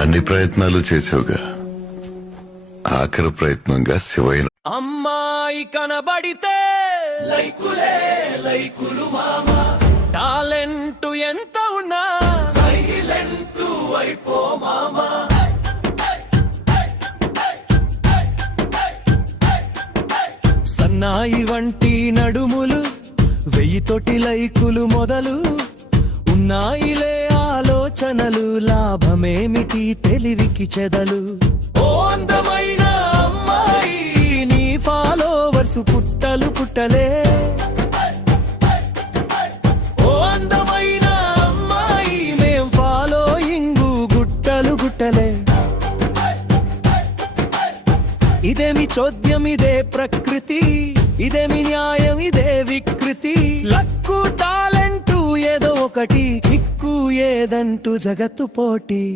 అన్ని ప్రయత్నాలు చేసావుగా, ఆఖరి ప్రయత్నంగా శివయ్య అమ్మాయి కనబడితే లైకులే లైకులు మామా, టాలెంట్ ఎంత ఉన్నా సైలెంట్ అయిపో మామా. సన్నాయి వంటి నడుములు, 1000 లైకులు మొదలు, ఉన్నాయిలే ఆలోచనలు, లాభమేమిటి తెలివికి చెదలు. ఓ అందమైన అమ్మాయి, నీ ఫాలోవర్స్ పుట్టలు పుట్టలే. ఓ అందమైన అమ్మాయి, మేం ఫాలోయింగు గుట్టలు గుట్టలే. ఇదేమి చోద్యం, ఇదే ప్రకృతి, ఇదేమి న్యాయం, ఇదే వికృతి. లక్కు టాలెంటు ఏదో ఒకటి, కిక్కు ఏదంటూ జగత్తు పోటీ.